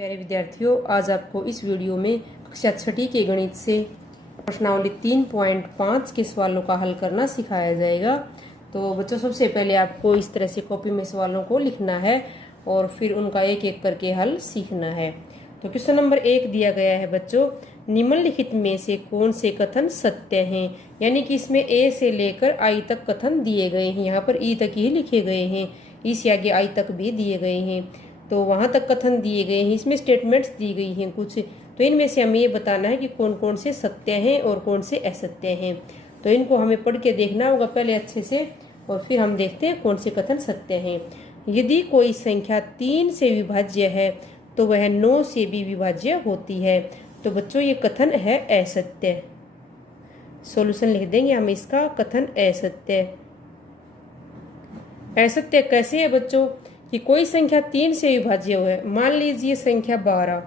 प्यारे विद्यार्थियों, आज आपको इस वीडियो में कक्षा छठी के गणित से प्रश्नावली 3.5 के सवालों का हल करना सिखाया जाएगा। तो बच्चों, सबसे पहले आपको इस तरह से कॉपी में सवालों को लिखना है और फिर उनका एक एक करके हल सीखना है। तो क्वेश्चन नंबर 1 दिया गया है बच्चों, निम्नलिखित में से कौन से कथन सत्य हैं। यानी कि इसमें ए से लेकर आई तक कथन दिए गए हैं। यहाँ पर ई तक ही लिखे गए हैं, ई से आगे आई तक भी दिए गए हैं, तो वहाँ तक कथन दिए गए हैं। इसमें स्टेटमेंट्स दी गई हैं कुछ, तो इनमें से हमें ये बताना है कि कौन कौन से सत्य हैं और कौन से असत्य हैं। तो इनको हमें पढ़ के देखना होगा पहले अच्छे से, और फिर हम देखते हैं कौन से कथन सत्य हैं। यदि कोई संख्या 3 से विभाज्य है तो वह 9 से भी विभाज्य होती है। तो बच्चों, ये कथन है असत्य। सॉल्यूशन लिख देंगे हम इसका, कथन असत्य। असत्य कैसे है बच्चों कि कोई संख्या 3 से विभाज्य है। मान लीजिए संख्या 12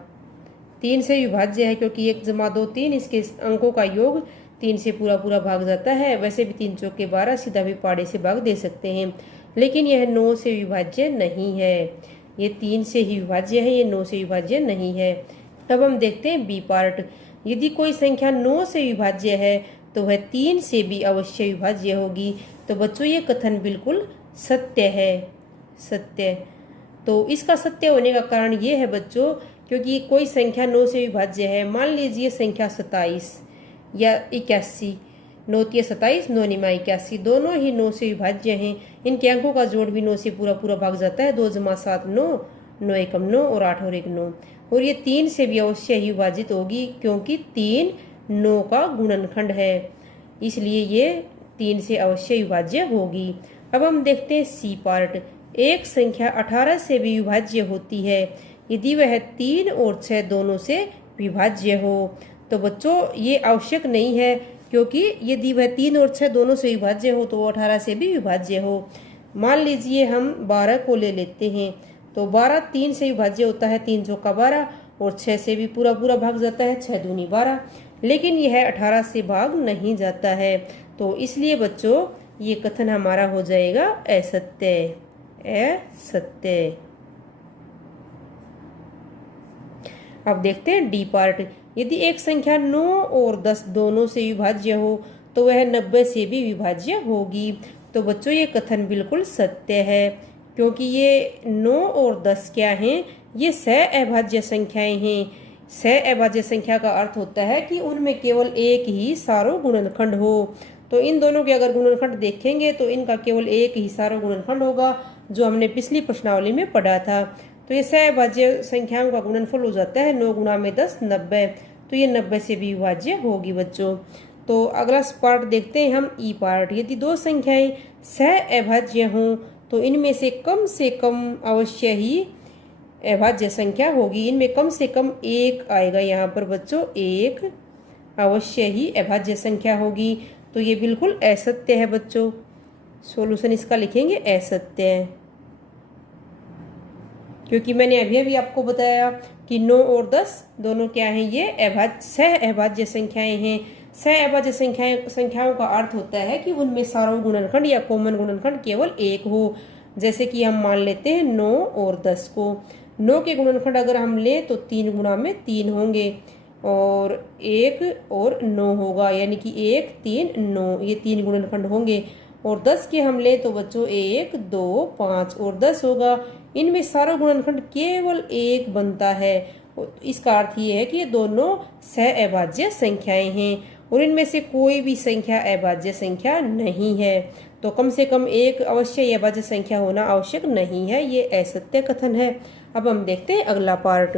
3 से विभाज्य है, क्योंकि 1 जमा 2 3, इसके अंकों का योग 3 से पूरा पूरा भाग जाता है। वैसे भी 3 चौके 12, सीधा भी पाड़े से भाग दे सकते हैं, लेकिन यह 9 से विभाज्य नहीं है। ये 3 से ही विभाज्य है, ये 9 से विभाज्य नहीं है। तब हम देखते हैं बी पार्ट। यदि कोई संख्या 9 से विभाज्य है तो वह 3 से भी अवश्य विभाज्य होगी। तो बच्चों, ये कथन बिल्कुल सत्य है, सत्य। तो इसका सत्य होने का कारण ये है बच्चों, क्योंकि कोई संख्या 9 से विभाज्य है। मान लीजिए संख्या 27 या 81, 9 तिया 27, 9 निमा 81, दोनों ही 9 से विभाज्य हैं। इनके अंकों का जोड़ भी 9 से पूरा पूरा भाग जाता है। 2 जमा 7 9, 9 एकम 9 और 8 और 1 9। और ये 3 से भी अवश्य ही विभाजित होगी, क्योंकि 3 9 का गुणनखंड है, इसलिए ये 3 से अवश्य विभाज्य होगी। अब हम देखते हैं सी पार्ट। एक संख्या 18 से भी विभाज्य होती है यदि वह 3 और 6 दोनों से विभाज्य हो। तो बच्चों, ये आवश्यक नहीं है, क्योंकि यदि वह 3 और 6 दोनों से विभाज्य हो तो वो 18 से भी विभाज्य हो। मान लीजिए हम 12 को ले लेते हैं, तो 12 3 से विभाज्य होता है, 3 चौका 12, और 6 से भी पूरा पूरा भाग जाता है, 6 दूनी 12, लेकिन यह 18 से भाग नहीं जाता है। तो इसलिए बच्चों, ये कथन हमारा हो जाएगा असत्य, असत्य। अब देखते हैं डी पार्ट। यदि एक संख्या 9 और 10 दोनों से विभाज्य हो तो वह 90 से भी विभाज्य होगी। तो बच्चों, ये कथन बिल्कुल सत्य है, क्योंकि ये 9 और 10 क्या हैं, ये सह-अभाज्य संख्याएं हैं। सह-अभाज्य संख्या का अर्थ होता है कि उनमें केवल एक ही सारो गुणनखंड हो। तो इन दोनों के अगर गुणनखंड देखेंगे तो इनका केवल एक ही सारो गुणनखंड होगा, जो हमने पिछली प्रश्नावली में पढ़ा था। तो ये सह-अभाज्य संख्याओं का गुणनफल हो जाता है 9 गुणा में 10 90। तो ये 90 से भी विभाज्य होगी बच्चों। तो अगला पार्ट देखते हैं हम, ई पार्ट। यदि दो संख्याएं सह-अभाज्य हों तो इनमें से कम अवश्य ही अभाज्य संख्या होगी। इनमें कम से कम एक आएगा यहाँ पर बच्चों, एक अवश्य ही अभाज्य संख्या होगी। तो ये बिल्कुल असत्य है बच्चों। सॉल्यूशन इसका लिखेंगे असत्य, क्योंकि मैंने अभी अभी आपको बताया कि 9 और 10 दोनों क्या हैं, ये सह-अभाज्य संख्याएं हैं। सह-अभाज्य संख्याओं का अर्थ होता है कि उनमें सारो गुणनखंड या कॉमन गुणनखंड केवल एक हो। जैसे कि हम मान लेते हैं 9 और 10 को। 9 के गुणनखंड अगर हम लें तो 3 गुणा में 3 होंगे, और 1 और 9 होगा, यानी कि 1 3 9, ये 3 गुणनखंड होंगे। और 10 के हम लें तो बच्चों 1 2 5 और 10 होगा। इनमें सारा गुणनखंड केवल एक बनता है। इसका अर्थ ये है कि ये दोनों सह-अभाज्य संख्याएं हैं, और इनमें से कोई भी संख्या अभाज्य संख्या नहीं है। तो कम से कम एक अवश्य अभाज्य संख्या होना आवश्यक नहीं है। ये असत्य कथन है। अब हम देखते हैं अगला पार्ट,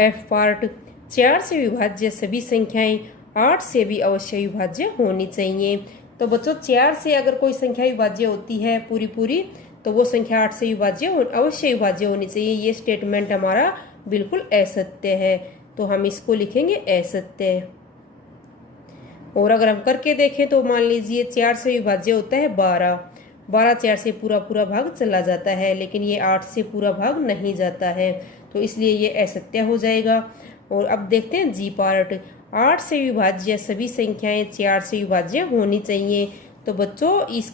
एफ पार्ट। 4 से विभाज्य सभी संख्याएं 8 से भी अवश्य विभाज्य होनी चाहिए। तो बच्चों, 4 से अगर कोई संख्या विभाज्य होती है पूरी, तो वो संख्या 8 से अवश्य विभाज्य होनी चाहिए। ये स्टेटमेंट हमारा बिल्कुल असत्य है, तो हम इसको लिखेंगे असत्य। और अगर हम करके देखें तो मान लीजिए 4 से विभाज्य होता है 12, 4 से पूरा पूरा भाग चला जाता है, लेकिन ये 8 से पूरा भाग नहीं जाता है, तो इसलिए ये असत्य हो जाएगा। और अब देखते हैं जी पार्ट। 8 से विभाज्य सभी संख्याएं 4 से विभाज्य होनी चाहिए। तो बच्चों, इस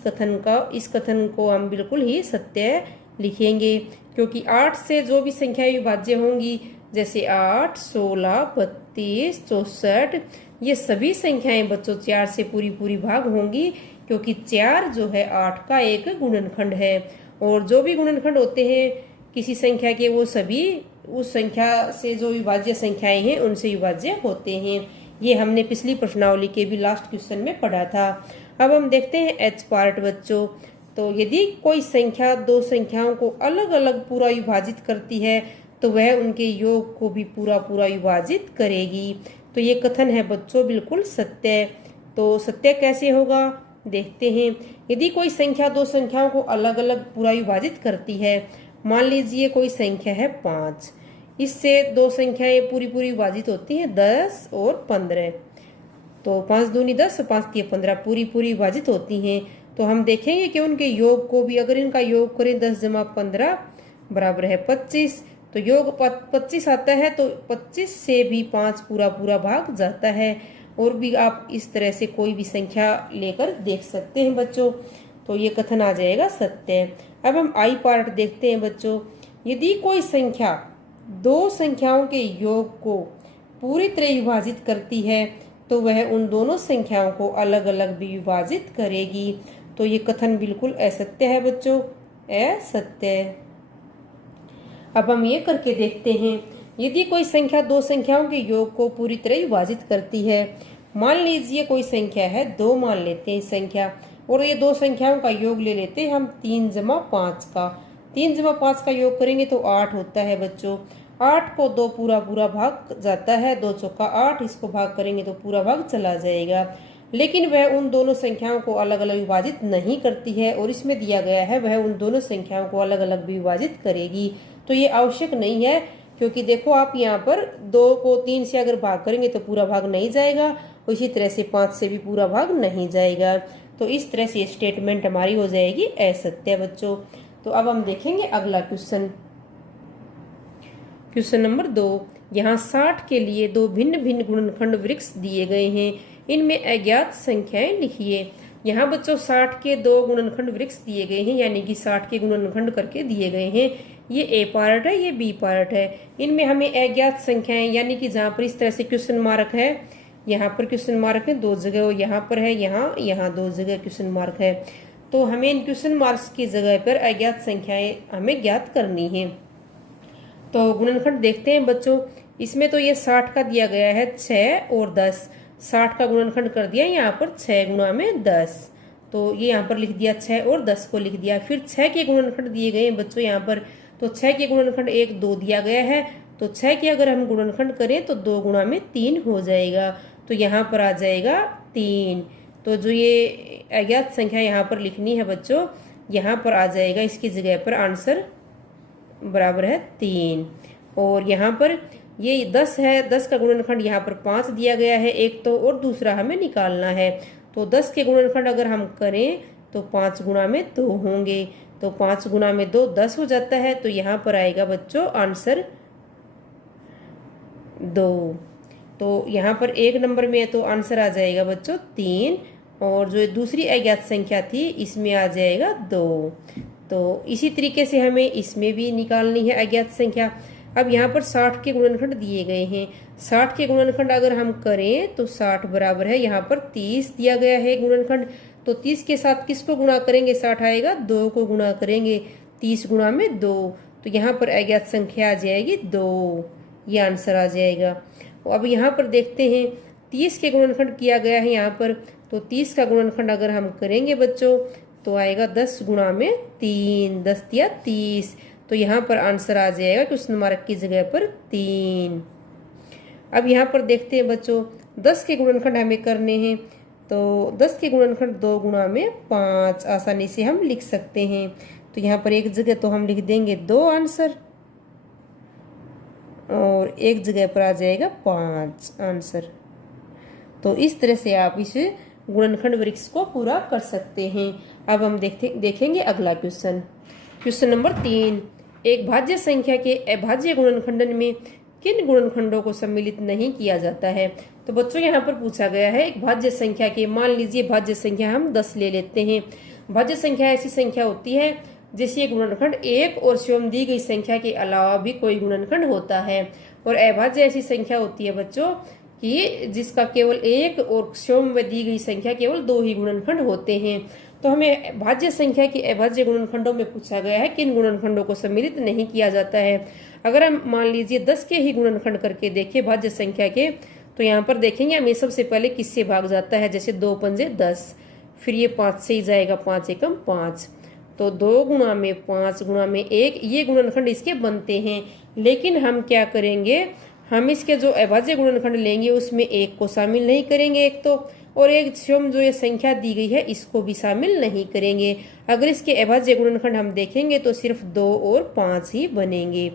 कथन को हम बिल्कुल ही सत्य लिखेंगे, क्योंकि 8 से जो भी संख्याएं विभाज्य होंगी, जैसे 8, 16, 32, 64, ये सभी संख्याएं बच्चों 4 से पूरी पूरी भाग होंगी, क्योंकि 4 जो है 8 का एक गुणनखंड है। और जो भी गुणनखंड होते हैं किसी संख्या के, वो सभी उस संख्या से जो विभाज्य संख्याएं हैं उनसे विभाज्य होते हैं। ये हमने पिछली प्रश्नावली के भी लास्ट क्वेश्चन में पढ़ा था। अब हम देखते हैं एच पार्ट बच्चों। तो यदि कोई संख्या दो संख्याओं को अलग अलग पूरा विभाजित करती है तो वह उनके योग को भी पूरा पूरा विभाजित करेगी। तो ये कथन है बच्चों बिल्कुल सत्य। तो सत्य कैसे होगा देखते हैं। यदि कोई संख्या दो संख्याओं को अलग अलग पूरा विभाजित करती है, मान लीजिए कोई संख्या है 5, इससे दो संख्याएं पूरी पूरी विभाजित होती हैं 10 और 15। तो 5 दूनी 10 और 5 तिया 15 पूरी पूरी विभाजित होती हैं। तो हम देखेंगे कि उनके योग को भी, अगर इनका योग करें 10 जमा 15 बराबर है 25, तो योग 25 आता है, तो 25 से भी 5 पूरा पूरा भाग जाता है। और भी आप इस तरह से कोई भी संख्या लेकर देख सकते हैं बच्चों। तो ये कथन आ जाएगा सत्य। अब हम आई पार्ट देखते हैं बच्चों। यदि कोई संख्या दो संख्याओं के योग को पूरी तरह विभाजित करती है तो वह उन दोनों संख्याओं को अलग अलग भी विभाजित करेगी। तो ये कथन बिल्कुल असत्य है बच्चों, असत्य। अब हम ये करके देखते हैं। यदि कोई संख्या दो संख्याओं के योग को पूरी तरह विभाजित करती है, मान लीजिए कोई संख्या है 2 मान लेते हैं संख्या, और ये दो संख्याओं का योग ले लेते हैं हम 3 जमा 5 का। 3 जमा 5 का योग करेंगे तो 8 होता है बच्चों। 8 को 2 पूरा पूरा भाग जाता है, 2 चौका 8, इसको भाग करेंगे तो पूरा भाग चला जाएगा। लेकिन वह उन दोनों संख्याओं को अलग अलग विभाजित नहीं करती है, और इसमें दिया गया है वह उन दोनों संख्याओं को अलग अलग भी विभाजित करेगी। तो ये आवश्यक नहीं है, क्योंकि देखो आप यहाँ पर 2 को 3 से अगर भाग करेंगे तो पूरा भाग नहीं जाएगा, उसी तरह से 5 से भी पूरा भाग नहीं जाएगा। तो इस तरह से स्टेटमेंट हमारी हो जाएगी असत्य बच्चों। तो अब हम देखेंगे अगला क्वेश्चन, क्वेश्चन नंबर 2। यहाँ 60 के लिए दो भिन्न भिन्न गुणनखंड वृक्ष दिए गए हैं, इनमें अज्ञात संख्याएं लिखिए। यहाँ बच्चों 60 के दो गुणनखंड वृक्ष दिए गए हैं, यानी कि 60 के गुणनखंड करके दिए गए हैं। ये ए पार्ट है, ये बी पार्ट है। इनमें हमें अज्ञात संख्याएं, यानी कि जहाँ पर इस तरह से क्वेश्चन मार्क है, यहाँ पर क्वेश्चन मार्क है 2 जगह, यहाँ पर है, यहाँ 2 जगह क्वेश्चन मार्क है। तो हमें इन क्वेश्चन मार्क्स की जगह पर अज्ञात संख्याएं हमें ज्ञात करनी है। तो गुणनखंड देखते हैं बच्चों। इसमें तो ये 60 का दिया गया है 6 और 10। 60 का गुणनखंड कर दिया यहाँ पर 6 गुणा में 10, तो ये यहाँ पर लिख दिया 6 और 10 को लिख दिया। फिर 6 के गुणनखंड दिए गए हैं बच्चों यहाँ पर। तो 6 के गुणनखंड 1, 2 दिया गया है। तो 6 के अगर हम गुणनखंड करें तो 2 गुणा में 3 हो जाएगा। तो यहाँ पर आ जाएगा 3। तो जो ये अज्ञात संख्या यहाँ पर लिखनी है बच्चों, यहाँ पर आ जाएगा इसकी जगह पर आंसर बराबर है 3। और यहाँ पर ये 10 है, 10 का गुणनखंड यहाँ पर 5 दिया गया है एक तो, और दूसरा हमें निकालना है। तो 10 के गुणनखंड अगर हम करें तो 5 गुणा में 2 होंगे। तो 5 गुणा में 2 10 हो जाता है। तो यहाँ पर आएगा बच्चों आंसर 2। तो यहाँ पर 1 नंबर में है तो आंसर आ जाएगा बच्चों 3, और जो दूसरी अज्ञात संख्या थी इसमें आ जाएगा 2। तो इसी तरीके से हमें इसमें भी निकालनी है अज्ञात संख्या। अब यहाँ पर 60 के गुणनखंड दिए गए हैं। 60 के गुणनखंड अगर हम करें तो 60 बराबर है, यहाँ पर 30 दिया गया है गुणनखंड। तो 30 के साथ किसको गुणा करेंगे, 60 आएगा 2 को गुणा करेंगे, 30 गुणा में 2। तो यहाँ पर अज्ञात संख्या आ जाएगी 2, ये आंसर आ जाएगा। अब यहाँ पर देखते हैं 30 के गुणनखंड किया गया है यहाँ पर। तो 30 का गुणनखंड अगर हम करेंगे बच्चों तो आएगा 10 गुणा में 3, 10 या 30। तो यहाँ पर आंसर आ जाएगा क्वेश्चन मार्क की जगह पर 3। अब यहाँ पर देखते हैं बच्चों 10 के गुणनखंड हमें करने हैं। तो 10 के गुणनखंड 2 गुणा में 5 आसानी से हम लिख सकते हैं। तो यहाँ पर एक जगह तो हम लिख देंगे 2 आंसर, और एक जगह पर आ जाएगा 5 आंसर। तो इस तरह से आप इस गुणनखंड वृक्ष को पूरा कर सकते हैं। अब हम देखेंगे अगला क्वेश्चन, क्वेश्चन नंबर 3। एक भाज्य संख्या के अभाज्य गुणनखंडन में किन गुणनखंडों को सम्मिलित नहीं किया जाता है। तो बच्चों यहाँ पर पूछा गया है एक भाज्य संख्या के, मान लीजिए भाज्य संख्या हम 10 ले लेते हैं। भाज्य संख्या ऐसी संख्या होती है जैसे ये गुणनखंड एक और स्वयं दी गई संख्या के अलावा भी कोई गुणनखंड होता है। और अभाज्य ऐसी संख्या होती है बच्चों कि जिसका केवल एक और स्वयं में दी गई संख्या केवल दो ही गुणनखंड होते हैं। तो हमें भाज्य संख्या के अभाज्य गुणनखंडों में पूछा गया है किन गुणनखंडों को सम्मिलित नहीं किया जाता है। अगर हम मान लीजिए 10 के ही गुणनखंड करके देखें भाज्य संख्या के, तो यहाँ पर देखेंगे हमें सबसे पहले किससे भाग जाता है। जैसे 2 पंजे 10, फिर ये 5 से ही जाएगा, 5 एकम 5, तो 2 गुणा में 5 गुणा में 1, ये गुणनखंड इसके बनते हैं। लेकिन हम क्या करेंगे, हम इसके जो अभाज्य गुणनखंड लेंगे उसमें एक को शामिल नहीं करेंगे, एक तो, और एक स्वयं जो ये संख्या दी गई है इसको भी शामिल नहीं करेंगे। अगर इसके अभाज्य गुणनखंड हम देखेंगे तो सिर्फ 2 और 5 ही बनेंगे,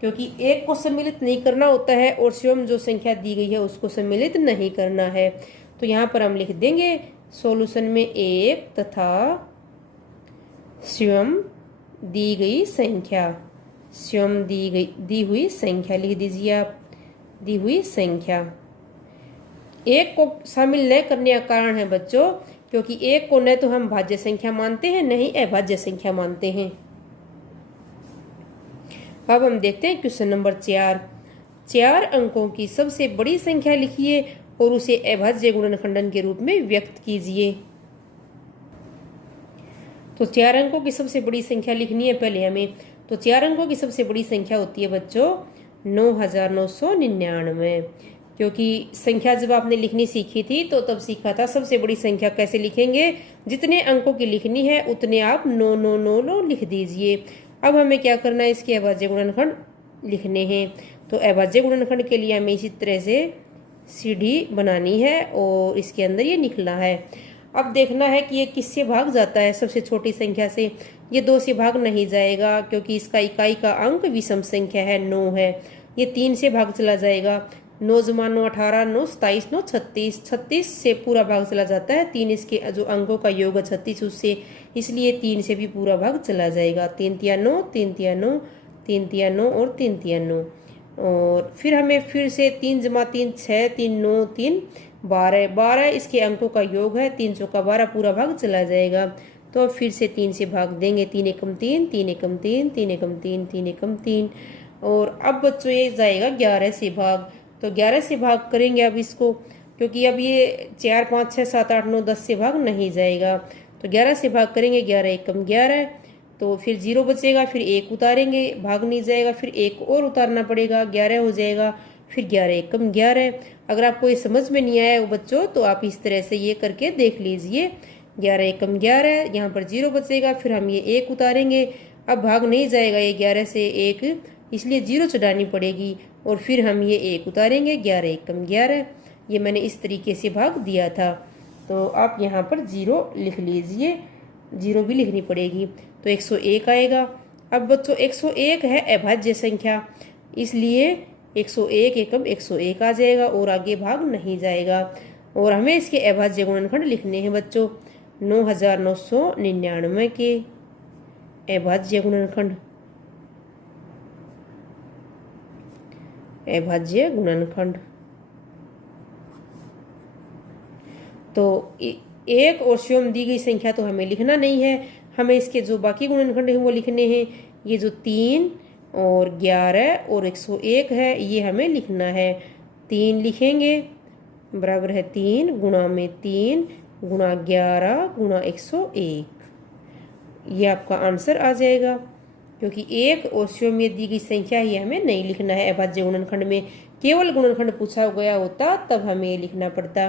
क्योंकि एक को सम्मिलित नहीं करना होता है और स्वयं जो संख्या दी गई है उसको सम्मिलित नहीं करना है। तो यहाँ पर हम लिख देंगे सॉल्यूशन में एक तथा स्वयं दी गई संख्या, स्वयं दी हुई संख्या लिख दीजिए आप, दी हुई संख्या। एक को शामिल न करने का कारण है बच्चों क्योंकि एक को न तो हम भाज्य संख्या मानते हैं न ही अभाज्य संख्या मानते हैं। अब हम देखते हैं क्वेश्चन नंबर 4। 4 अंकों की सबसे बड़ी संख्या लिखिए और उसे अभाज्य गुणनखंडन के रूप में व्यक्त कीजिए। तो 4 अंकों की सबसे बड़ी संख्या लिखनी है पहले हमें। तो 4 अंकों की सबसे बड़ी संख्या होती है बच्चों 9999, क्योंकि संख्या जब आपने लिखनी सीखी थी तो तब सीखा था सबसे बड़ी संख्या कैसे लिखेंगे, जितने अंकों की लिखनी है उतने आप 9999 लिख दीजिए। अब हमें क्या करना है, इसके अभाज्य गुणनखंड लिखने हैं। तो अभाज्य गुणनखंड के लिए हमें इसी तरह से सीढ़ी बनानी है और इसके अंदर ये निकलना है। अब देखना है कि ये किससे भाग जाता है, सबसे छोटी संख्या से। ये 2 से भाग नहीं जाएगा क्योंकि इसका इकाई का अंक विषम संख्या है, 9 है। ये 3 से भाग चला जाएगा, 9 जमा 9 18, 9 27, 9 36, 36 से पूरा भाग चला जाता है। 3 इसके जो अंकों का योग है 36 उससे, इसलिए 3 से भी पूरा भाग चला जाएगा। 3 तिया 9, 3 तिया 9, 3 तिया 9 और 3 तिया 9। और फिर हमें फिर से 3 जमा 3 6, 3 9 3 12, 12 इसके अंकों का योग है। 3 चौका 12 पूरा भाग चला जाएगा। तो अब फिर से 3 से भाग देंगे, 3 एकम 3, 3 एकम 3, 3 एकम 3, 3 एकम 3। और अब बच्चों ये जाएगा 11 से भाग। तो 11 से भाग करेंगे अब इसको, क्योंकि अब ये 4 5 6 7 8 9 10 से भाग नहीं जाएगा। तो 11 से भाग करेंगे, 11 एकम 11, तो फिर 0 बचेगा, फिर 1 उतारेंगे, भाग नहीं जाएगा, फिर 1 और उतारना पड़ेगा, 11 हो जाएगा, फिर 11 एकम 11। अगर आपको ये समझ में नहीं आया बच्चों तो आप इस तरह से ये करके देख लीजिए। 11 एकम 11, यहाँ पर 0 बचेगा, फिर हम ये 1 उतारेंगे, अब भाग नहीं जाएगा ये 11 से 1, इसलिए 0 चढ़ानी पड़ेगी, और फिर हम ये 1 उतारेंगे, 11 एकम 11। ये मैंने इस तरीके से भाग दिया था। तो आप यहाँ पर 0 लिख लीजिए, 0 भी लिखनी पड़ेगी, तो 101 आएगा। अब बच्चों 101 है अभाज्य संख्या, इसलिए 101 एकम 101 आ जाएगा और आगे भाग नहीं जाएगा। और हमें इसके अभाज्य गुणनखंड लिखने हैं बच्चों 9999 के अभाज्य गुणनखंड, अभाज्य गुणनखंड। तो एक और स्वयं दी गई संख्या तो हमें लिखना नहीं है, हमें इसके जो बाकी गुणनखंड हैं वो लिखने हैं। ये जो 3 और 11 और 101 है ये हमें लिखना है। 3 लिखेंगे बराबर है 3 गुणा में 3 गुणा 11 गुणा 101, ये आपका आंसर आ जाएगा। क्योंकि एक और स्वयं में दी गई संख्या ही हमें नहीं लिखना है अभाज्य गुणनखंड में, केवल गुणनखंड पूछा गया होता तब हमें ये लिखना पड़ता।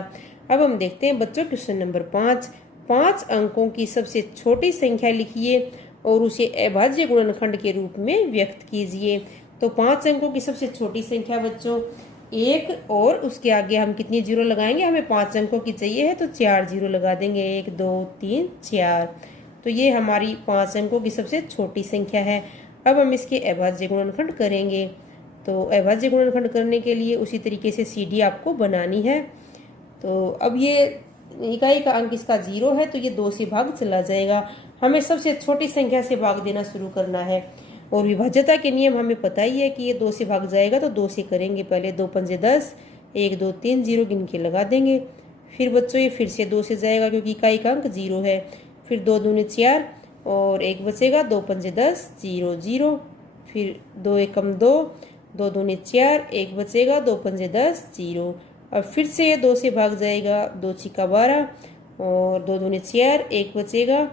अब हम देखते हैं बच्चों क्वेश्चन नंबर 5। 5 अंकों की सबसे छोटी संख्या लिखिए और उसे अभाज्य गुणनखंड के रूप में व्यक्त कीजिए। तो 5 अंकों की सबसे छोटी संख्या बच्चों 1, और उसके आगे हम कितनी 0 लगाएंगे, हमें 5 अंकों की चाहिए है तो 4 0 लगा देंगे, 1 2 3 4। तो ये हमारी 5 अंकों की सबसे छोटी संख्या है। अब हम इसके अभाज्य गुणनखंड करेंगे। तो अभाज्य गुणनखंड करने के लिए उसी तरीके से सीढ़ी आपको बनानी है। तो अब ये इकाई का अंक इसका 0 है तो ये 2 से भाग चला जाएगा। हमें सबसे छोटी संख्या से भाग देना शुरू करना है, और विभाज्यता के नियम हमें पता ही है कि ये 2 से भाग जाएगा तो 2 से करेंगे। पहले 2 पंजे 10, 1 2 3 0 गिन के लगा देंगे। फिर बच्चों ये फिर से 2 से जाएगा क्योंकि इकाई का अंक 0 है। फिर 2 दूनी 4 और 1 बचेगा, 2 पंजे 10, 0 0। फिर 2 एकम 2, 2 दूनी 4, 1 बचेगा, 2 पंजे 10, 0। अब फिर से ये 2 से भाग जाएगा, 2 छिक्का 12 और 2 दूनी 4, 1 बचेगा,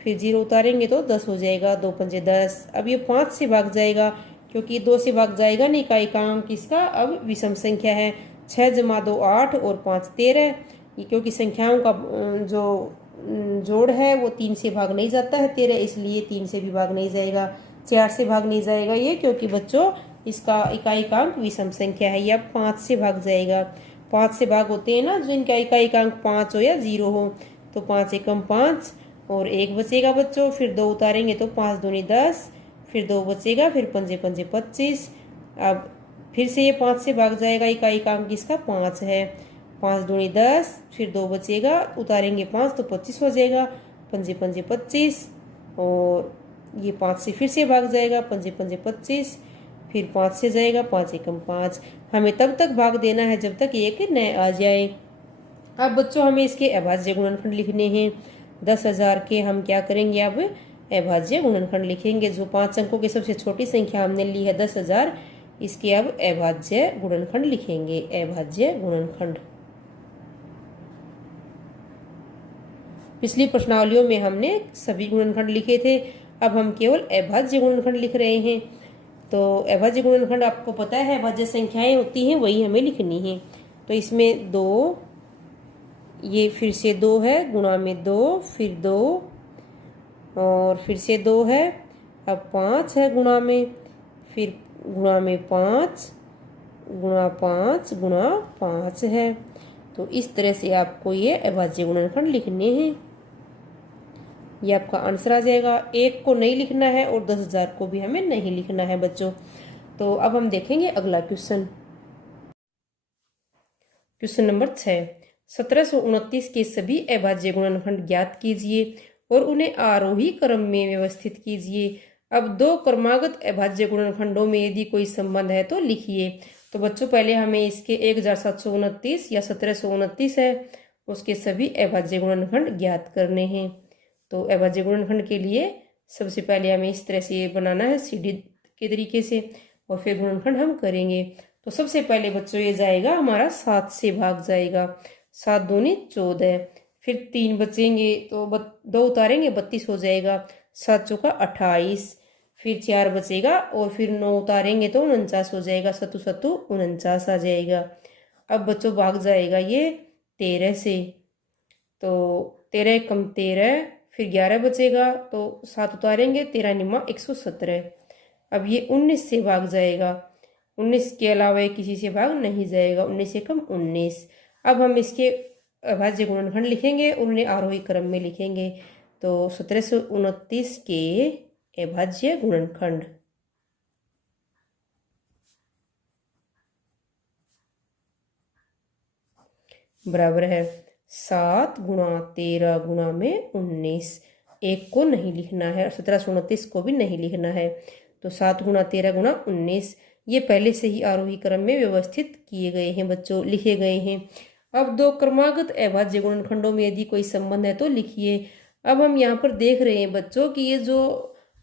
फिर 0 उतारेंगे तो 10 हो जाएगा, 2 पंजे 10। अब ये 5 से भाग जाएगा, क्योंकि 2 से भाग जाएगा नहीं, का एकांक इसका अब विषम संख्या है। 6 जमा 2 8 और 5 13। ये क्योंकि संख्याओं का जो जोड़ है वो 3 से भाग नहीं जाता है 13, इसलिए 3 से भी भाग नहीं जाएगा, 4 से भाग नहीं जाएगा ये, क्योंकि बच्चों इसका इकाई-अंक विषम संख्या है। ये अब 5 से भाग जाएगा। 5 से भाग होते हैं ना जो इनका इकाई-अंक 5 हो या 0 हो। तो 5 एकम 5 और 1 बचेगा बच्चों, फिर 2 उतारेंगे तो 5 दूनी 10, फिर 2 बचेगा, फिर पंजे पंजे 25। अब फिर से ये 5 से भाग जाएगा, इकाई-अंक इसका 5 है। 5 दूनी 10, फिर 2 बचेगा, उतारेंगे 5 तो 25 हो जाएगा, पंजे पंजे 25। और ये 5 से फिर से भाग जाएगा, पंजे पंजे 25, फिर 5 से जाएगा, 5 एकम 5। हमें तब तक भाग देना है जब तक एक न आ जाए। अब बच्चों हमें इसके अभाज्य गुणनखंड लिखने हैं। 10,000 के हम क्या करेंगे, अब अभाज्य गुणनखंड लिखेंगे। जो 5 अंकों की सबसे छोटी संख्या हमने ली है 10,000, इसके अब अभाज्य गुणनखंड लिखेंगे। अभाज्य गुणनखंड पिछली प्रश्नावलियों में हमने सभी गुणनखंड लिखे थे, अब हम केवल अभाज्य गुणनखंड लिख रहे हैं। तो अभाज्य गुणनखंड आपको पता है अभाज्य संख्याएं होती हैं, वही हमें लिखनी है। तो इसमें 2, ये फिर से 2 है, गुणा में 2, फिर 2 और फिर से 2 है। अब 5 है गुणा में, फिर गुणा में 5, गुणा 5, गुणा 5 है। तो इस तरह से आपको ये अभाज्य गुणनखंड लिखने हैं। ये आपका आंसर आ जाएगा। 1 को नहीं लिखना है और 10,000 को भी हमें नहीं लिखना है बच्चों। तो अब हम देखेंगे अगला क्वेश्चन। क्वेश्चन नंबर 6, 1729 के सभी अभाज्य गुणनखंड ज्ञात कीजिए और उन्हें आरोही क्रम में व्यवस्थित कीजिए। अब 2 क्रमागत अभाज्य गुणनखंडों में यदि कोई संबंध है तो लिखिए। तो बच्चों पहले हमें इसके 1729 या 1729 है, उसके सभी अभाज्य गुणनखंड ज्ञात करने हैं। तो अभाज्य गुणनखंड के लिए सबसे पहले हमें इस तरह से बनाना है सीढ़ी के तरीके से, और फिर गुणनखंड हम करेंगे। तो सबसे पहले बच्चों ये जाएगा हमारा 7 से भाग जाएगा, 7 दूनी 14, फिर 3 बचेंगे तो 2 उतारेंगे 32 हो जाएगा, 7 चौका 28, फिर 4 बचेगा और फिर 9 उतारेंगे तो 49 हो जाएगा, 7 7 49 आ जाएगा। अब बच्चों भाग जाएगा ये 13 से, तो 13 कम 13, फिर 11 बचेगा तो 7 उतारेंगे, 13 निम्मा 117। अब ये 19 से भाग जाएगा, 19 के अलावा किसी से भाग नहीं जाएगा, 19 से कम 19। अब हम इसके अभाज्य गुणनखंड लिखेंगे और उन्हें आरोही क्रम में लिखेंगे। तो 1729 के अभाज्य गुणनखंड बराबर है 7 गुणा 13 गुणा में 19। 1 को नहीं लिखना है और 1729 को भी नहीं लिखना है। तो 7 गुणा 13 गुणा 19 ये पहले से ही आरोही क्रम में व्यवस्थित किए गए हैं बच्चों, लिखे गए हैं। अब 2 क्रमागत अभाज्य गुणनखंडों में यदि कोई संबंध है तो लिखिए। अब हम यहाँ पर देख रहे हैं बच्चों कि ये जो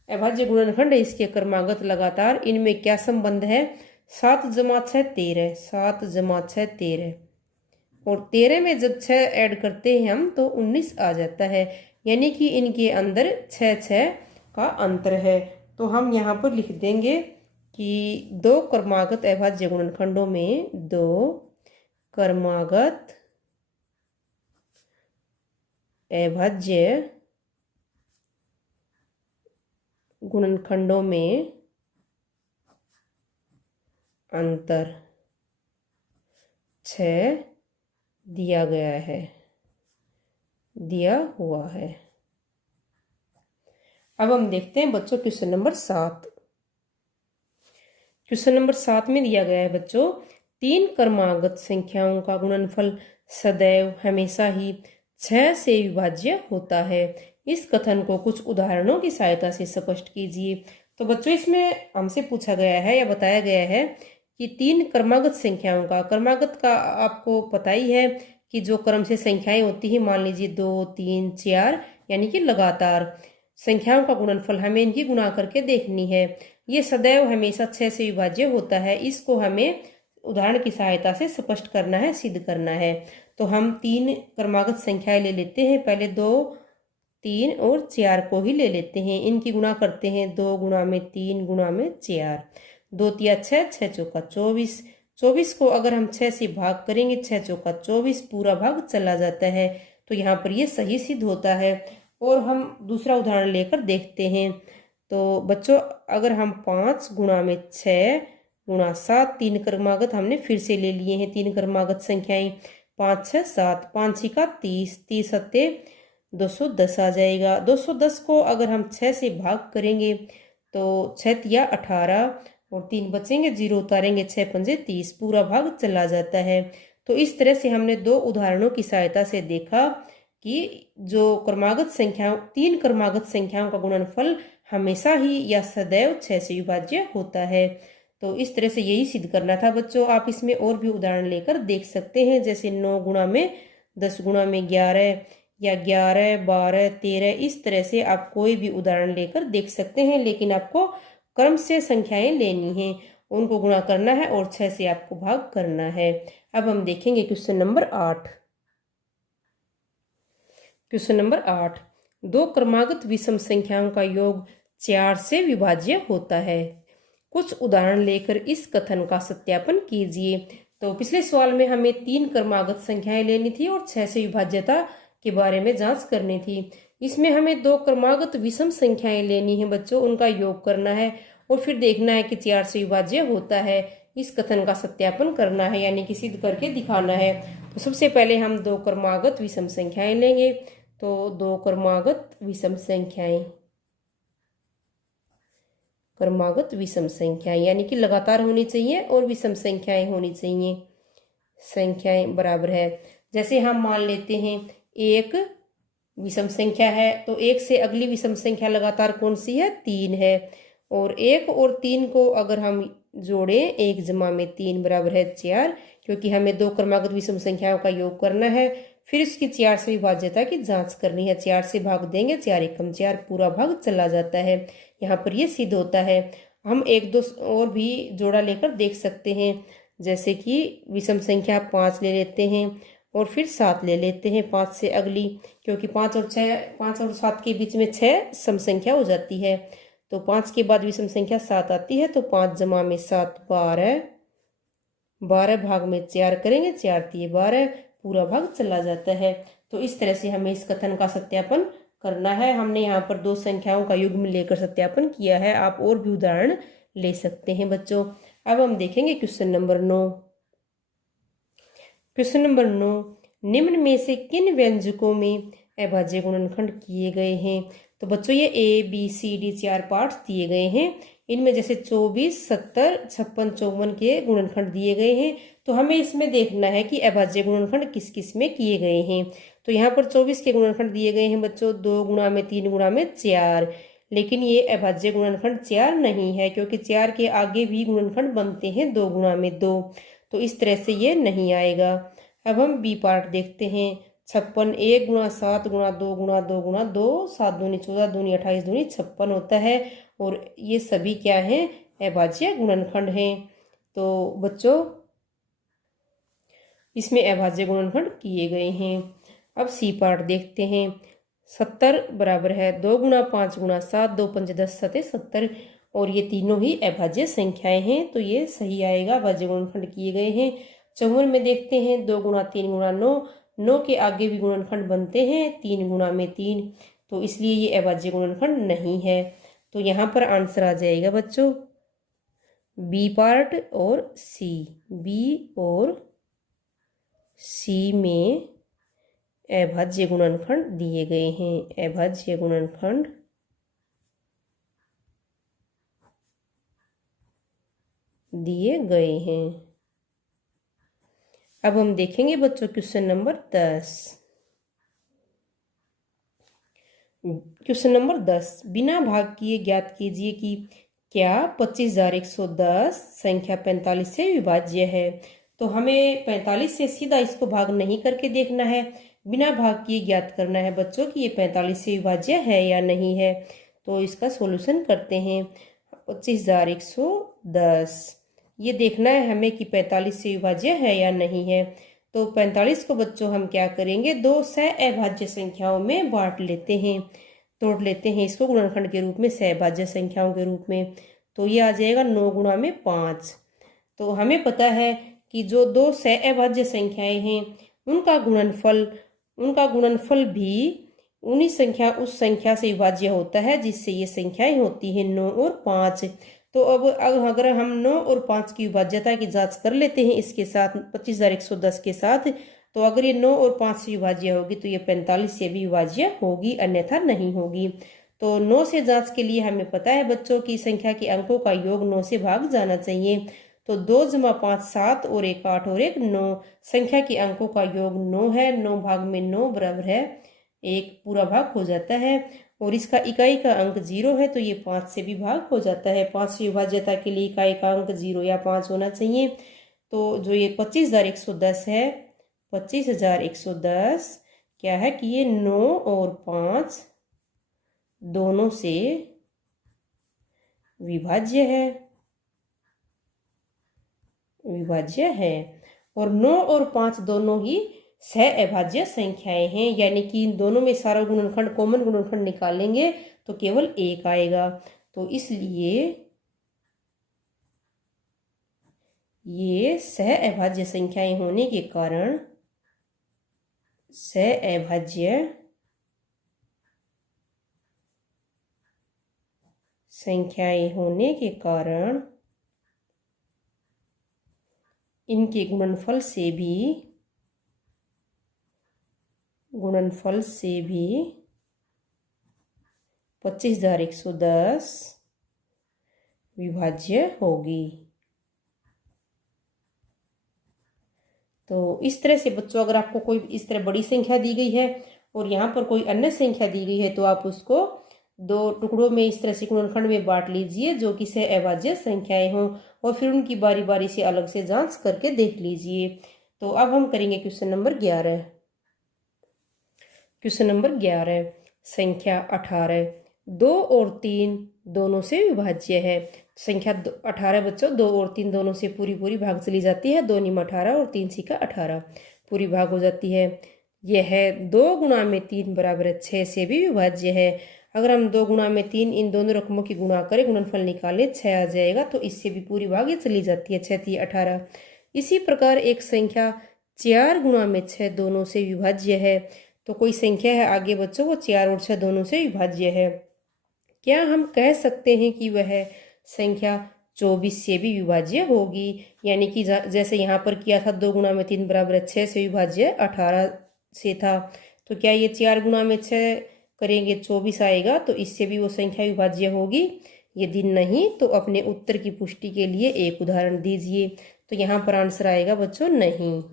अभाज्य गुणनखंड है इसके क्रमागत लगातार, इनमें क्या संबंध है, 7 जमा 6 13, 7 जमा 6 13, और 13 में जब 6 ऐड करते हैं हम तो 19 आ जाता है, यानी कि इनके अंदर 6 का अंतर है। तो हम यहाँ पर लिख देंगे कि 2 क्रमागत अभाज्य गुणनखंडों में 2 क्रमागत अभाज्य गुणनखंडों में अंतर 6 दिया गया है, दिया हुआ है। अब हम देखते हैं बच्चों क्वेश्चन नंबर 7। क्वेश्चन नंबर 7 में दिया गया है बच्चों, 3 क्रमागत संख्याओं का गुणनफल सदैव हमेशा ही 6 से विभाज्य होता है। इस कथन को कुछ उदाहरणों की सहायता से स्पष्ट कीजिए। तो बच्चों इसमें हमसे पूछा गया है या बताया गया है कि 3 क्रमागत संख्याओं का, क्रमागत का आपको पता ही है कि जो क्रम से संख्याएं होती हैं, मान लीजिए 2 3 4, यानी कि लगातार संख्याओं का गुणनफल हमें इनकी गुणा करके देखनी है। ये सदैव हमेशा 6 से विभाज्य होता है। इसको हमें उदाहरण की सहायता से स्पष्ट करना है, सिद्ध करना है। तो हम 3 क्रमागत संख्याएं ले लेते हैं। पहले 2, 3 और 4 को ही ले लेते हैं। इनकी गुणा करते हैं। 2 गुणा में 3 गुणा में 4, 2 तिया 6, 6 चौका 24। 24 को अगर हम 6 से भाग करेंगे, 6 चौका 24, पूरा भाग चला जाता है। तो यहाँ पर ये सही सिद्ध होता है। और हम दूसरा उदाहरण लेकर देखते हैं। तो बच्चों, अगर हम 5 गुणा में 6 गुणा 7, 3 क्रमागत हमने फिर से ले लिए हैं। 3 क्रमागत संख्याएं 5, 6, 7, 5 छिका 30, 30 सत्ते 210 आ जाएगा। 210 को अगर हम 6 से भाग करेंगे तो 6 तिया 18 और 3 बचेंगे, 0 उतारेंगे, 6 पंजे 30, पूरा भाग चला जाता है। तो इस तरह से हमने 2 उदाहरणों की सहायता से देखा कि जो क्रमागत संख्याओं 3 क्रमागत संख्याओं का गुणनफल हमेशा ही या सदैव 6 से विभाज्य होता है। तो इस तरह से यही सिद्ध करना था बच्चों। आप इसमें और भी उदाहरण लेकर देख सकते हैं, जैसे 9 गुणा में 10 गुणा में 11 या 11, 12, 13, इस तरह से आप कोई भी उदाहरण लेकर देख सकते हैं। लेकिन आपको क्रम से संख्याएं लेनी है, उनको गुणा करना है और 6 से आपको भाग करना है। अब हम देखेंगे क्वेश्चन नंबर 8। क्वेश्चन नंबर 8, 2 क्रमागत विषम संख्याओं का योग 4 से विभाज्य होता है। कुछ उदाहरण लेकर इस कथन का सत्यापन कीजिए। तो पिछले सवाल में हमें 3 क्रमागत संख्याएं लेनी थी और 6 से विभाज्यता के बारे में जांच करनी थी। इसमें हमें 2 क्रमागत विषम संख्याएं लेनी है बच्चों, उनका योग करना है और फिर देखना है कि 4 से विभाज्य होता है। इस कथन का सत्यापन करना है, यानी कि सिद्ध करके दिखाना है। तो सबसे पहले हम 2 क्रमागत विषम संख्याएं लेंगे। तो 2 क्रमागत विषम संख्याएं, क्रमागत विषम संख्याएं यानी कि लगातार होनी चाहिए और विषम संख्याएं होनी चाहिए। संख्याएं बराबर है। जैसे हम मान लेते हैं 1 विषम संख्या है, तो 1 से अगली विषम संख्या लगातार कौन सी है? 3 है। और 1 और 3 को अगर हम जोड़ें, 1 जमा में 3 बराबर है 4, क्योंकि हमें 2 क्रमागत विषम संख्याओं का योग करना है। फिर उसकी 4 से विभाज्यता की जांच करनी है। 4 से भाग देंगे, 4 एकम 4, पूरा भाग चला जाता है। यहाँ पर ये सिद्ध होता है। हम 1-2 और भी जोड़ा लेकर देख सकते हैं, जैसे कि विषम संख्या 5 ले लेते हैं और फिर 7 ले लेते हैं 5 से अगली, क्योंकि 5 और 7 के बीच में 6 सम संख्या हो जाती है। तो 5 के बाद विषम संख्या 7 आती है। तो 5 जमा में 7 12, 12 भाग में 4 करेंगे, 4 तिये 12, पूरा भाग चला जाता है। तो इस तरह से हमें इस कथन का सत्यापन करना है। हमने यहाँ पर 2 संख्याओं का युग्म लेकर सत्यापन किया है। आप और भी उदाहरण ले सकते हैं बच्चों। अब हम देखेंगे क्वेश्चन नंबर 9। क्वेश्चन नंबर 9, निम्न में से किन व्यंजकों में अभाज्य गुणनखंड किए गए हैं? तो बच्चों ये ABCD 4 पार्ट्स दिए गए हैं। इनमें जैसे 24, 70, 56, 54 के गुणनखंड दिए गए हैं। तो हमें इसमें देखना है कि अभाज्य गुणनखंड किस किस में किए गए हैं। तो यहाँ पर 24 के गुणनखंड दिए गए हैं बच्चों 2 गुणा में 3 गुणा में 4, लेकिन ये अभाज्य गुणनखंड 4 नहीं है, क्योंकि 4 के आगे भी गुणनखंड बनते हैं 2 गुणा में 2। तो इस तरह से ये नहीं आएगा। अब हम बी पार्ट देखते हैं। 56 1 गुणा 7 गुणा 2 गुणा 2 गुणा 2, 7 दूनी 14, दूनी 28, दूनी 56 होता है। और ये सभी क्या हैं? अभाज्य गुणनखंड हैं। तो बच्चों इसमें अभाज्य गुणनखंड किए गए हैं। अब सी पार्ट देखते हैं। 70 बराबर है 2 गुणा 5 गुणा 7, 2 पंजे 10 सते 70, और ये तीनों ही अभाज्य संख्याएं हैं। तो ये सही आएगा, अभाज्य गुणनखंड किए गए हैं। 54 में देखते हैं 2 गुणा 3 गुणा 9, 9 के आगे भी गुणनखंड बनते हैं 3 गुणा में 3, तो इसलिए ये अभाज्य गुणनखंड नहीं है। तो यहाँ पर आंसर आ जाएगा बच्चों बी पार्ट और सी। बी और सी में अभाज्य गुणनखंड दिए गए हैं। अभाज्य गुणनखंड दिए गए हैं। अब हम देखेंगे बच्चों क्वेश्चन नंबर 10। क्वेश्चन नंबर 10, बिना भाग किए ज्ञात कीजिए कि क्या 25,110 संख्या 45 से विभाज्य है। तो हमें 45 से सीधा इसको भाग नहीं करके देखना है, बिना भाग किए ज्ञात करना है बच्चों कि ये 45 से विभाज्य है या नहीं है। तो इसका सॉल्यूशन करते हैं। 25,110, ये देखना है हमें कि 45 से विभाज्य है या नहीं है। तो 45 को बच्चों हम क्या करेंगे, दो सहअभाज्य संख्याओं में बांट लेते हैं, तोड़ लेते हैं इसको गुणनखंड के रूप में, सहभाज्य संख्याओं के रूप में। तो ये आ जाएगा 9 गुणा में 5। तो हमें पता है कि जो दो सहअभाज्य संख्याएं हैं उनका गुणनफल भी उस संख्या से विभाज्य होता है जिससे ये संख्याएं होती हैं 9 और 5। तो अब अगर हम 9 और 5 की विभाज्यता की जांच कर लेते हैं इसके साथ 25,110 के साथ, तो अगर ये 9 और 5 से विभाज्य होगी तो ये 45 से भी विभाज्य होगी, अन्यथा नहीं होगी। तो 9 से जांच के लिए हमें पता है बच्चों की संख्या के अंकों का योग 9 से भाग जाना चाहिए। तो 2 जमा 5 7 और 1 8 और 1 9, संख्या के अंकों का योग 9 है। 9 भाग में 9 बराबर है 1, पूरा भाग हो जाता है। और इसका इकाई का अंक 0 है तो ये 5 से भी भाग हो जाता है। 5 से विभाज्यता के लिए इकाई का अंक 0 या 5 होना चाहिए। तो जो ये 25,110 है, 25,110 क्या है कि ये 9 और 5 दोनों से विभाज्य है। और 9 और 5 दोनों ही सहअभाज्य संख्याएं हैं, यानी कि इन दोनों में सारा गुणनखंड, कॉमन गुणनखंड निकालेंगे तो केवल 1 आएगा। तो इसलिए ये सहअभाज्य संख्याएं होने के कारण इनके गुणनफल से भी 25,110 विभाज्य होगी। तो इस तरह से बच्चों अगर आपको कोई इस तरह बड़ी संख्या दी गई है और यहाँ पर कोई अन्य संख्या दी गई है तो आप उसको दो टुकड़ों में इस तरह से गुणनखंड में बांट लीजिए जो कि सहअभाज्य संख्याएं हों, और फिर उनकी बारी बारी से अलग से जांच करके देख लीजिए। तो अब हम करेंगे क्वेश्चन नंबर 11। क्वेश्चन नंबर 11, संख्या 18 2 और 3 दोनों से विभाज्य है। संख्या 18 बच्चों 2 और 3 दोनों से पूरी भाग चली जाती है। 2 निम 18 और 3 सिक्का 18 पूरी भाग हो जाती है। यह 2 गुणा में 3 बराबर 6 से भी विभाज्य है। अगर हम 2 गुणा में 3 इन दोनों रकमों की गुणा करें, गुणनफल निकाले 6 आ जाएगा, तो इससे भी पूरी भाग ये चली जाती है। 6 3 18। इसी प्रकार एक संख्या 4 गुणा में 6 दोनों से विभाज्य है। तो कोई संख्या है आगे बच्चों वो 4 और 6 दोनों से विभाज्य है। क्या हम कह सकते हैं कि वह संख्या 24 से भी विभाज्य होगी? यानी कि जैसे यहाँ पर किया था 2 गुणा में 3 बराबर 6 से विभाज्य 18 से था, तो क्या ये 4 गुणा में 6 करेंगे 24 आएगा, तो इससे भी वो संख्या विभाज्य होगी? यदि नहीं तो अपने उत्तर की पुष्टि के लिए एक उदाहरण दीजिए। तो यहाँ पर आंसर आएगा बच्चों नहीं।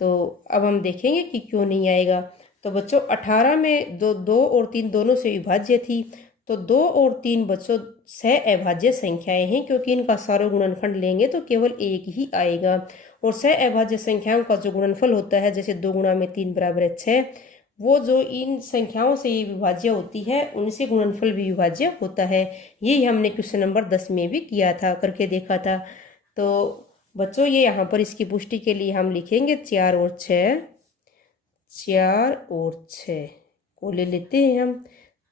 तो अब हम देखेंगे कि क्यों नहीं आएगा। तो बच्चों 18 में 2 और 3 दोनों से विभाज्य थी, तो 2 और 3 बच्चों सहअभाज्य संख्याएं हैं, क्योंकि इनका सारा गुणनखंड लेंगे तो केवल एक ही आएगा। और सहअभाज्य संख्याओं का जो गुणनफल होता है, जैसे 2 गुणा में 3 बराबर 6, वो जो इन संख्याओं से ये विभाज्य होती है उनसे गुणनफल भी विभाज्य होता है। यही हमने क्वेश्चन नंबर 10 में भी किया था, करके देखा था। तो बच्चों ये यहाँ पर इसकी पुष्टि के लिए हम लिखेंगे 4 और 6 को ले लेते हैं हम।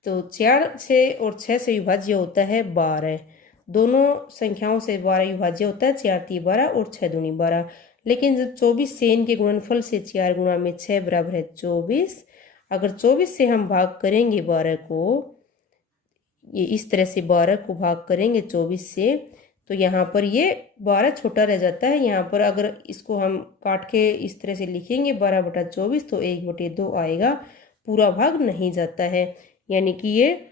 तो 4 से और 6 से विभाज्य होता है 12। दोनों संख्याओं से 12 विभाज्य होता है। 4 3 12 और 6 दूनी 12। लेकिन जब 24 से इनके गुणनफल से 4 गुणा में 6 बराबर है 24। अगर 24 से हम भाग करेंगे 12 को, ये इस तरह से 12 को भाग करेंगे 24 से, तो यहाँ पर ये 12 छोटा रह जाता है। यहाँ पर अगर इसको हम काट के इस तरह से लिखेंगे 12/24, तो 1/2 आएगा, पूरा भाग नहीं जाता है। यानी कि ये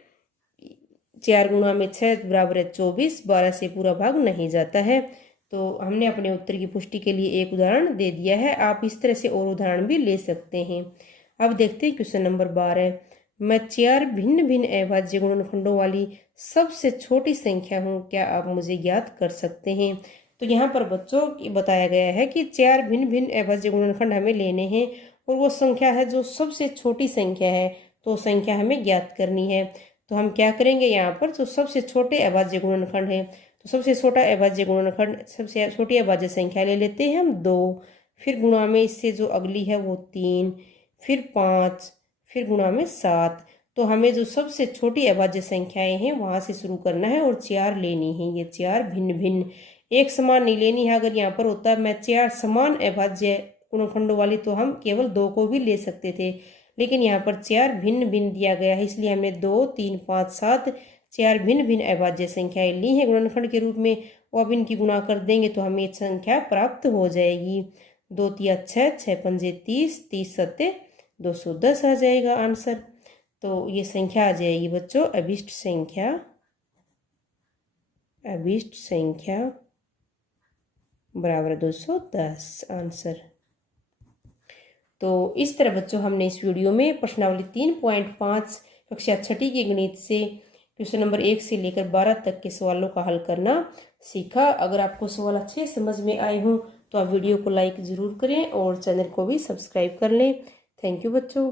4 गुणा में 6 बराबर है 24, 12 से पूरा भाग नहीं जाता है। तो हमने अपने उत्तर की पुष्टि के लिए एक उदाहरण दे दिया है। आप इस तरह से और उदाहरण भी ले सकते हैं। अब देखते हैं क्वेश्चन नंबर 12। मैं 4 भिन्न भिन्न अभाज्य गुणनखंडों वाली सबसे छोटी संख्या हूँ, क्या आप मुझे ज्ञात कर सकते हैं? तो यहाँ पर बच्चों बताया गया है कि 4 भिन्न भिन्न अभाज्य गुणनखंड हमें लेने हैं और वो संख्या है जो सबसे छोटी संख्या है, तो संख्या हमें ज्ञात करनी है। तो हम क्या करेंगे, यहाँ पर जो सबसे छोटे अभाज्य गुणनखंड है, तो सबसे छोटा अभाज्य गुणनखंड, सबसे छोटी अभाज्य संख्या ले लेते हैं हम 2, फिर गुणा में इससे जो अगली है वो 3, फिर 5, फिर गुणा में 7। तो हमें जो सबसे छोटी अभाज्य संख्याएं हैं वहां से शुरू करना है और 4 लेनी है। ये 4 भिन्न भिन्न, एक समान नहीं लेनी है। अगर यहाँ पर होता मैं 4 समान अभाज्य गुणनखंडों वाली तो हम केवल 2 को भी ले सकते थे, लेकिन यहाँ पर 4 भिन्न भिन्न दिया गया है, इसलिए हमने 2, 3, 5, 7 4 भिन्न भिन्न अभाज्य संख्याएं ली हैं गुणनखंड के रूप में। और अब इनकी गुणा कर देंगे तो हमें एक संख्या प्राप्त हो जाएगी। 2 तिया 6, 6 पंजे 30, 30 सत्ते 210 आ जाएगा आंसर। तो ये संख्या आ जाएगी बच्चों अभिष्ट संख्या, अभिष्ट संख्या बराबर 210 आंसर। तो इस तरह बच्चों हमने इस वीडियो में प्रश्नावली 3.5 कक्षा छठी के गणित से क्वेश्चन नंबर 1 से लेकर 12 तक के सवालों का हल करना सीखा। अगर आपको सवाल अच्छे समझ में आए हों तो आप वीडियो को लाइक ज़रूर करें और चैनल को भी सब्सक्राइब कर लें। थैंक यू बच्चों।